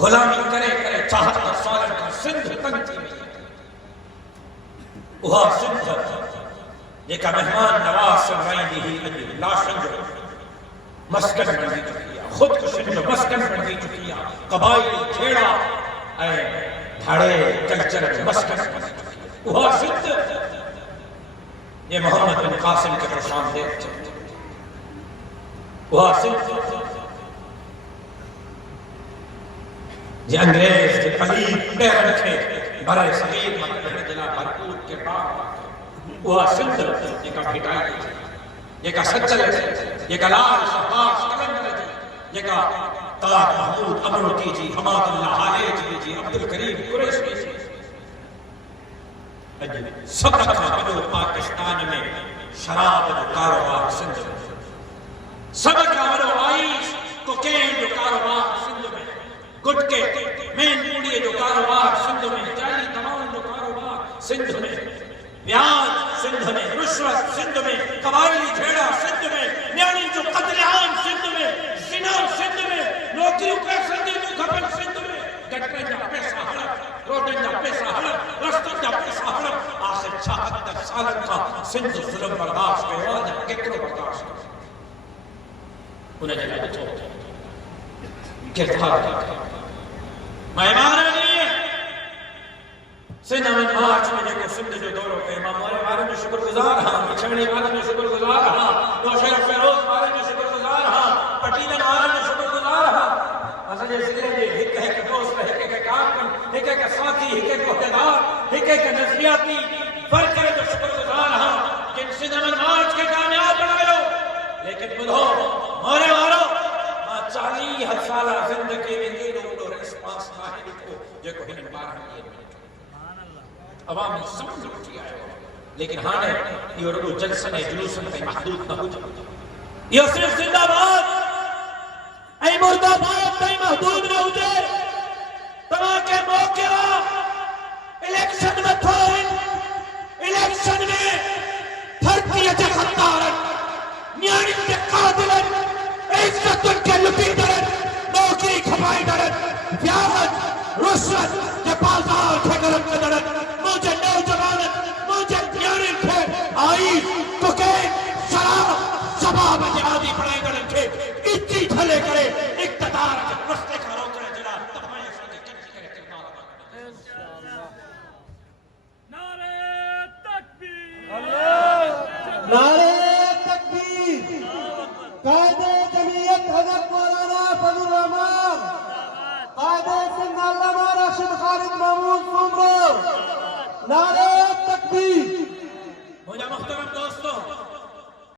غلامی کرے کرے چاہت اور سالن کا سندھ تنگ تھی وہا سندھ جیکا مہمان نواز سنوائیں دی ہی اجی لاشن جو مسکن بندی چکی خود کشن جو مسکن بندی چکی قبائلی کھیڑا اے دھاڑے کلچر مسکن بندی چکی وہا سندھ یہ محمد بن قاسم کے پرشان دے وہا سندھ جی انگریز کے قلیب پیر رکھے برے صغیر مکرد جلا بھرپور کے بعد وہا سندھ یہ کا بھٹائی یہ کا سچل یہ کا لال شہباز کلندر یہ کا تاج محمود امروتی جی حماد اللہ حالیج جی عبدالکریم قریشی جی سب رکھا بنو پاکستان میں شراب جو کاروبار سندھ میں سب رکھا بنو آئیس کوکین جو کاروبار سندھ میں گٹکے مین پوڑی جو کاروبار سندھ میں جعلی تمام جو کاروبار سندھ میں بیاج سندھ میں رشوت سندھ میں قبائلی جھیڑا سندھ میں نیانی جو قتل عام سندھ میں زنا سندھ میں نوکریوں پیسہ دی جو گھپن سندھ میں گٹکے جا پیسہ ہڑپ روڈن جا پیسہ ہڑپ رستن جا پیسہ ہڑپ آخر 76 سالن کا سندھ ظلم برداشت کے واجہ کترو برداشت کر انہیں جگہ بچو گرفتار مہمان نہیں ہے سندھ میں مارچ میں جو سندھ جو دوروں کے امام والے بارے میں شکر گزار ہاں چھوڑی بارے میں شکر گزار ہاں نوشہر فیروز بارے میں شکر گزار ہاں پٹیلن بارے میں شکر گزار ہاں اصل یہ ذکر ہے ایک ایک دوست ایک ایک کارکن ایک ایک ساتھی ایک ایک عہدیدار ایک ایک نظریاتی فرق ہے جو شکر گزار ہاں جن سندھ میں مارچ کے کامیاب بنائے لیکن بدھو مورے مارو 40 سالہ زندگی میں یہ لوگ اس پاس نہ لکھو جو کو ہن 12 عوام سمجھ اٹھی آئے لیکن ہاں نے یہ رگو جلسن جلوسن پہ محدود نہ ہو جائے یہ صرف زندہ باد اے مردہ باد پہ محدود نہ ہو جائے تمام کے موقع الیکشن میں تھوڑن الیکشن میں پھرتی اچھا خطارن نیانی کے قاتلن عزت ان کے لٹی درد نوکری کھپائی درد پیاغت رشوت کے بازار کے گرد درد مجھے نوجوانت مجھے پیارن کے آئیس کوکین شراب شباب جہادی پڑھائی درد کے اتنی تھلے کرے اقتدار کے رستے کا روک رہے جلا تفائی ساتھ چنچی کرے کردار نعرہ تکبیر نعرہ تکبیر قائد جمعیت حضرت مولانا فضل الرحمان قائد سندھ علامہ راشد خالد محمود سومرو نعرہ